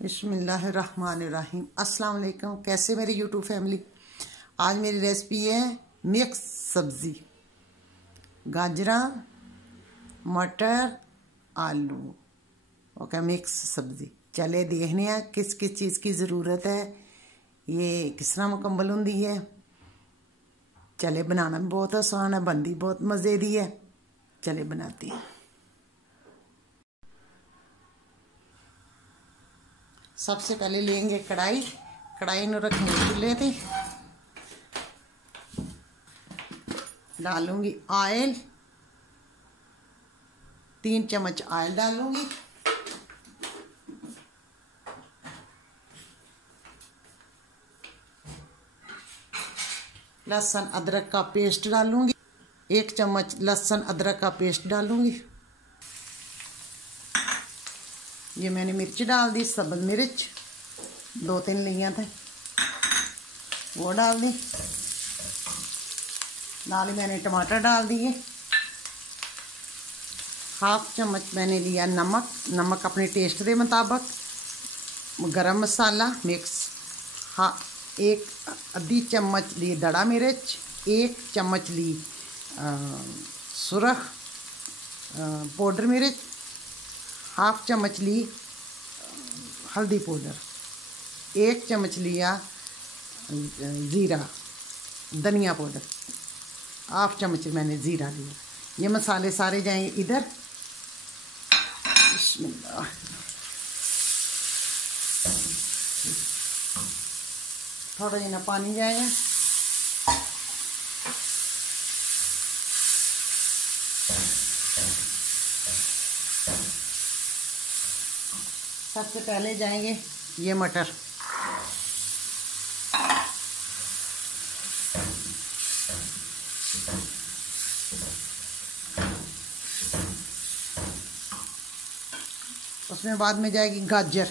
बिस्मिल्लाहिर्रहमानिर्रहीम। अस्सलाम वालेकुम। कैसे मेरी यूट्यूब फैमिली। आज मेरी रेसिपी है मिक्स सब्ज़ी, गाजरा मटर आलू। ओके, मिक्स सब्ज़ी। चले देखने हैं किस किस चीज़ की ज़रूरत है, ये किस तरह मुकम्मल होंगी है। चले बनाना भी बहुत आसान है, बनती बहुत मज़े दी है। चले बनाते हैं। सबसे पहले लेंगे कढ़ाई में रखेंगे चूल्हे पे। डालूंगी ऑयल, 3 चम्मच ऑयल डालूंगी। लहसुन अदरक का पेस्ट डालूंगी, 1 चम्मच लहसुन अदरक का पेस्ट डालूंगी। ये मैंने मिर्च डाल दी, सब्ज़ मिर्च 2-3 लिया थे, वो डाल दी। नाल ही मैंने टमाटर डाल दिए। 1/2 चम्मच मैंने लिया नमक अपने टेस्ट के मुताबिक। गरम मसाला मिक्स, एक आधी चम्मच ली दड़ा मिर्च, 1 चम्मच ली सुरख पाउडर मिर्च, 1/2 चम्मच ली हल्दी पाउडर, 1 चम्मच लिया ज़ीरा धनिया पाउडर, 1/2 चम्मच मैंने ज़ीरा लिया। ये मसाले सारे जाएंगे इधर। बिस्मिल्लाह। थोड़ा जितना पानी जाएगा। सबसे पहले जाएंगे ये मटर। उसमें बाद में जाएगी गाजर।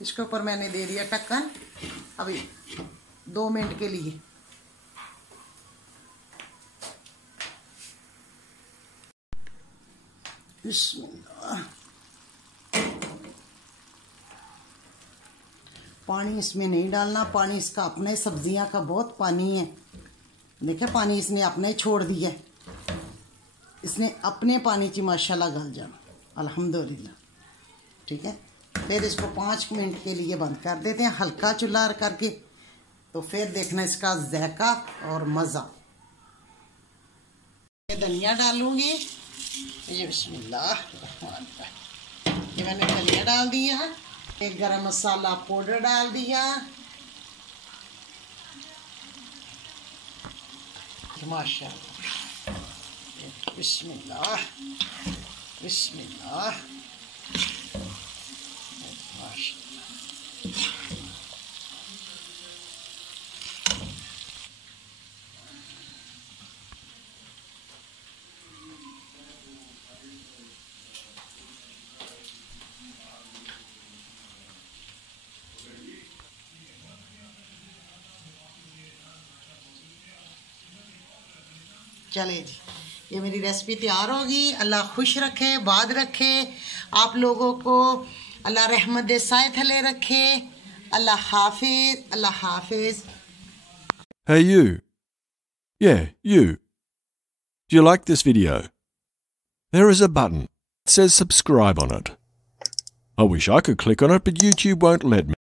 इसके ऊपर मैंने दे दिया ढक्कन अभी 2 मिनट के लिए। बिस्मिल्लाह। पानी इसमें नहीं डालना, पानी इसका अपना ही, सब्जियां का बहुत पानी है। देखे पानी इसने अपना ही छोड़ दिया, इसने अपने पानी की माशाल्लाह गल जाना अल्हम्दुलिल्लाह। ठीक है, फिर इसको 5 मिनट के लिए बंद कर देते हैं हल्का चूल्हा करके। तो फिर देखना इसका जायका और मज़ा। ये धनिया डालूंगी, ये बिस्मिल्लाह। ये मैंने धनिया डाल दिया, एक गरम मसाला पाउडर डाल दिया, माशाल्लाह। बिस्मिल्लाह बिस्मिल्लाह। चले जी, ये मेरी रेसिपी तैयार होगी। अल्लाह खुश रखे, बाद रखे आप लोगों को, अल्लाह रहमत दे साए थले रखे। अल्लाह हाफिज, अल्लाह हाफिज। Hey you. Yeah, you. Do you like this video? There is a button. It says subscribe on it. I wish I could click on it, but YouTube won't let me.